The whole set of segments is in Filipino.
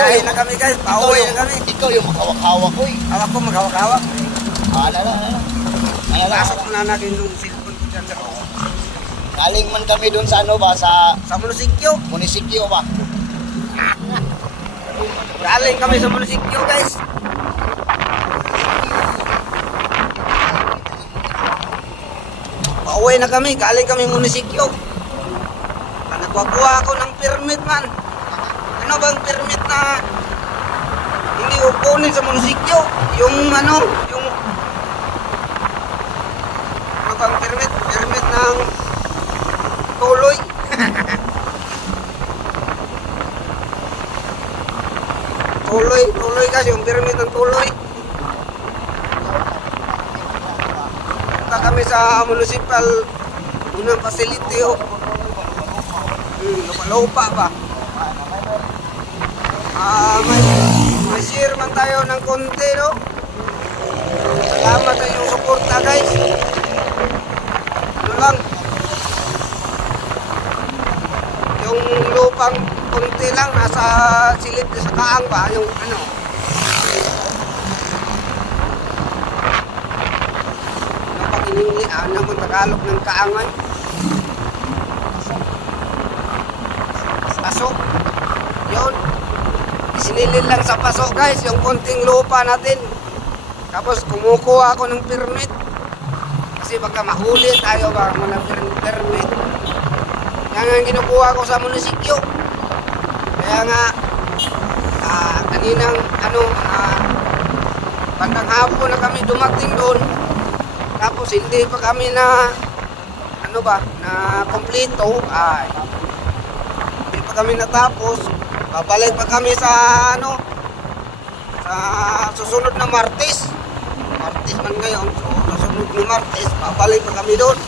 Biyahe na kami guys, pauwi na kami. Ikaw yung makawak-hawak ko eh. Hawak ko, maghawak-hawak. Ah, Alala, alala. Alala, Pasok alala. na natin yung cellphone ko dyan sa. Galing man kami dun sa ano ba, sa Sa munisipyo. munisipyo ba? Galing kami sa munisipyo guys. Pauwi na kami, galing kami munisipyo. Ah, Nagwakuha ako ng permit man. Ano bang permit na hindi kukunin sa munisipyo? Yung ano, yung ano bang permit? Permit ng tuloy. tuloy, tuloy kasi yung permit ng tuloy. Punta kami sa municipal unang facility oh. Hmm, lupa-lupa ba? Ah, may, may share man tayo ng konti, no? Salamat sa inyong suporta, guys. Ano lang, yung lupang konti lang, nasa silid sa kaang ba, yung ano. Pag iningli, ano mo Tagalog ng kaangan? Pasok. Yun. Isinilid lang sa paso guys, yung konting lupa natin. Tapos kumukuha ako ng permit. Kasi baka mahuli tayo ba mga per- permit. Yan ang kinukuha ko sa munisipyo. Kaya nga, ah, kaninang ano, ah, bandang hapon na kami dumating doon. Tapos hindi pa kami na, ano ba, na kompleto. Ay, hindi pa kami natapos. Babalik pa kami sa ano sa susunod na Martes. Martes man ngayon. So, susunod na Martes, babalik pa kami doon.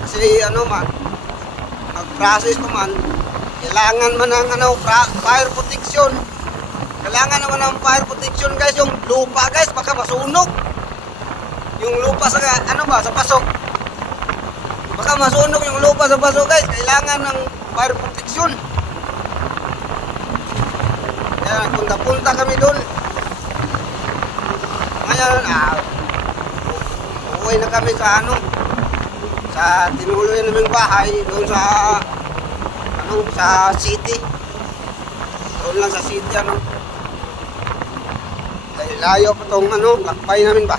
Kasi ano man, mag-process pa man, kailangan man ng ano, fire protection. Kailangan naman ng fire protection guys, yung lupa guys, baka masunog. Yung lupa sa ano ba, sa pasok. Baka masunog yung lupa sa pasok guys, kailangan ng fire protection. Kaya punta-punta kami doon. Ngayon, ah, uuwi na kami sa ano, sa tinuloy naming bahay, doon sa, ano, sa city. Doon lang sa city, ano. Dahil layo pa tong, ano, lakbay namin ba?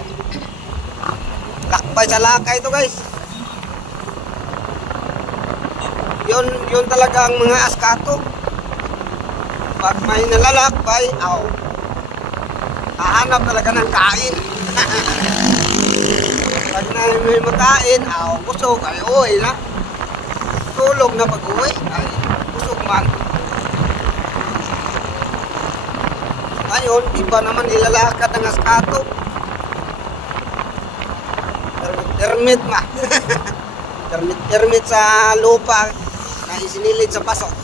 Lakbay sa lakay ito, guys. Yun, yun talaga ang mga askato. Pag may nalalakbay, aw, hahanap talaga ng kain. Pag na may makain, aw, busog, ay uwi na. Tulog na pag uwi, ay busog man. Ngayon, iba naman nilalakad ng askato. Termit ma. termit, termit sa lupa na isinilid sa pasok.